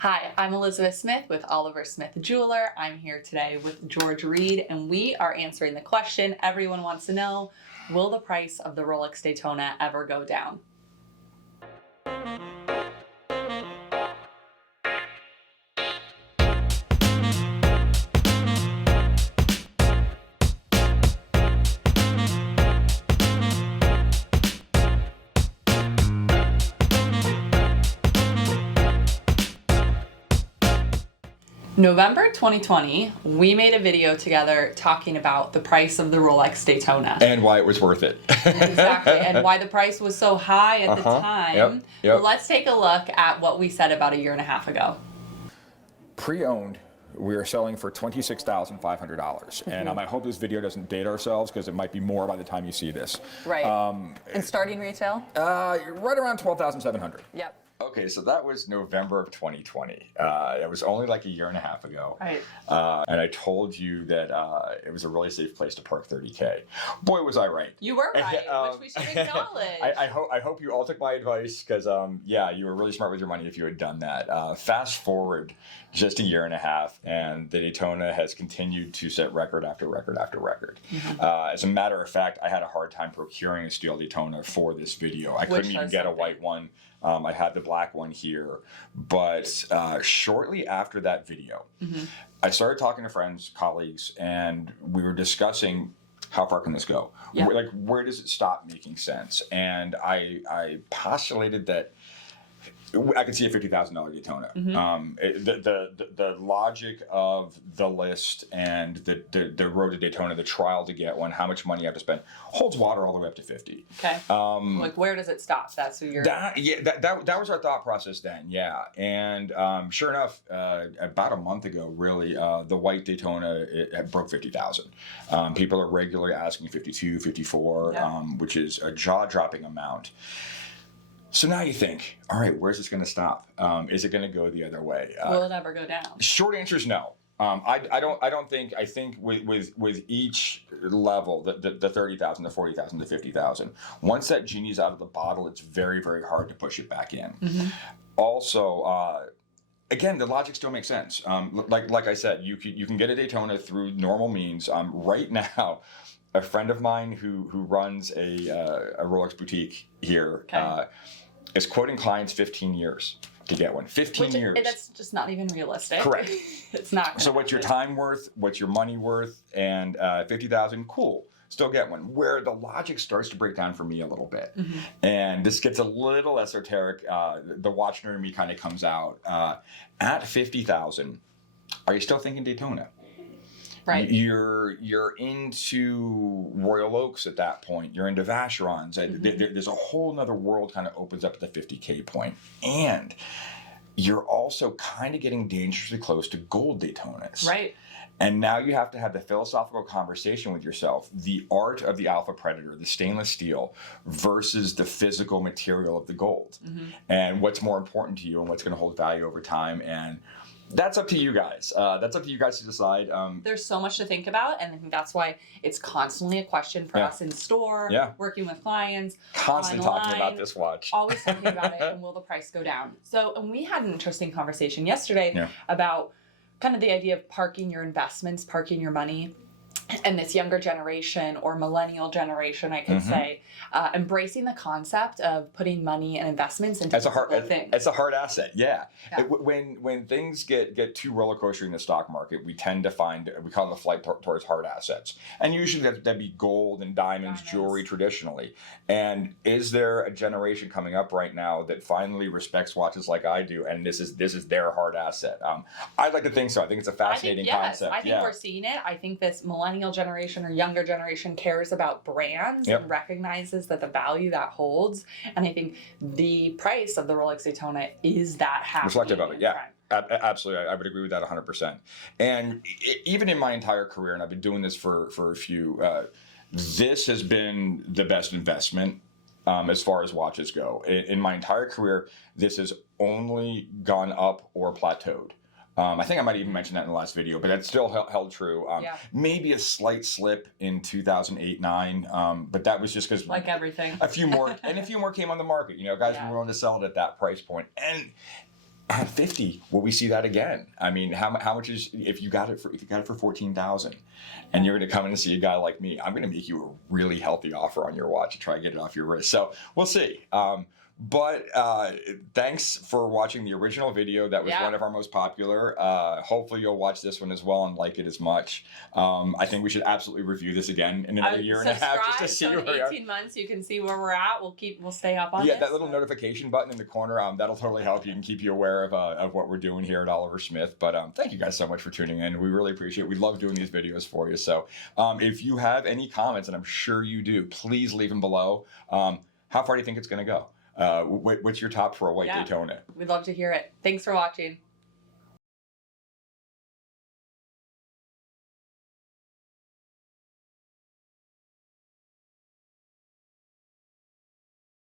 Hi, I'm Elizabeth Smith with Oliver Smith Jeweler. I'm here today with George Reed, and we are answering the question everyone wants to know: will the price of the Rolex Daytona ever go down? November 2020, we made a video together talking about the price of the Rolex Daytona. And why it was worth it. Exactly, and why the price was so high at the time. Yep. But let's take a look at what we said about a year and a half ago. Pre-owned, we are selling for $26,500. And I hope this video doesn't date ourselves because it might be more by the time you see this. Right. And starting retail? Right around $12,700. Yep. Okay, so that was November of 2020. It was only like a year and a half ago. Right. And I told you that it was a really safe place to park 30K. Boy, was I right. You were right, which we should acknowledge. I hope you all took my advice because, yeah, you were really smart with your money if you had done that. Fast forward just a year and a half, and the Daytona has continued to set record after record after record. Mm-hmm. As a matter of fact, I had a hard time procuring a steel Daytona for this video. I couldn't even get a white one. I had the black one here, but shortly after that video, I started talking to friends, colleagues, and we were discussing how far can this go? Yeah. Like, where does it stop making sense? And I postulated that I could see a $50,000 Daytona. The logic of the list and the road to Daytona, the trial to get one, how much money you have to spend, holds water all the way up to 50. Okay. Like, where does it stop? That's who you're. That was our thought process then. Yeah, and sure enough, about a month ago, really, the white Daytona it broke 50,000. People are regularly asking 52, 54, which is a jaw-dropping amount. So now you think, all right, where's this going to stop? Is it going to go the other way? Will it ever go down? Short answer is no. I think with each level, the 30,000, the 40,000, the 50,000, once that genie's out of the bottle, it's very, very hard to push it back in. Also, again, the logic still makes sense. Like I said, you can get a Daytona through normal means. Right now, a friend of mine who runs a Rolex boutique here is quoting clients 15 years to get one. 15 years. That's just not even realistic. Correct. It's not. So what's your time worth? What's your money worth? And 50,000, cool. Still get one. Where the logic starts to break down for me a little bit. And this gets a little esoteric. The watch nerd in me kind of comes out. At 50,000, are you still thinking Daytona? Right. You're into Royal Oaks at that point. You're into Vacherons. There's a whole nother world kind of opens up at the 50K point. And you're also kind of getting dangerously close to gold Daytonas. Right. And now you have to have the philosophical conversation with yourself, the art of the Alpha Predator, the stainless steel, versus the physical material of the gold. And what's more important to you and what's going to hold value over time. And that's up to you guys. That's up to you guys to decide. There's so much to think about, and I think that's why it's constantly a question for us in store, working with clients, constantly online, talking about this watch. Always talking about it, and will the price go down? So, and we had an interesting conversation yesterday about kind of the idea of parking your investments, parking your money. And this younger generation or millennial generation, I could say, embracing the concept of putting money and investments into things. It's a hard asset, when things get too roller coaster in the stock market, we tend to find, we call it the flight towards hard assets. And usually that'd be gold and diamonds, jewelry traditionally. And is there a generation coming up right now that finally respects watches like I do, and this is their hard asset? I'd like to think so. I think it's a fascinating concept. I think we're seeing it. I think this millennial generation or younger generation cares about brands and recognizes that the value that holds. And I think the price of the Rolex Daytona is that reflective of it. Absolutely. I would agree with that 100%. And even in my entire career, and I've been doing this for a few, this has been the best investment as far as watches go. In my entire career, this has only gone up or plateaued. I think I might even mention that in the last video, but that's still held true. Maybe a slight slip in 2008-9, but that was just because, like everything, a few more came on the market. Guys were willing to sell it at that price point, and at 50, will we see that again? I mean, how much is, if you got it for 14,000 and you're going to come in and see a guy like me, I'm going to make you a really healthy offer on your watch to try to get it off your wrist. So we'll see. But thanks for watching the original video. That was one of our most popular. Hopefully you'll watch this one as well and like it as much. I think we should absolutely review this again in another year and a half just to see so where we are. 18 months you can see where we're at. We'll stay up on that little notification button in the corner, that'll totally help you and keep you aware of what we're doing here at Oliver Smith. But thank you guys so much for tuning in. We really appreciate it. We love doing these videos for you. So if you have any comments, and I'm sure you do, please leave them below. How far do you think it's going to go? What's your top for a white Daytona? We'd love to hear it. Thanks for watching.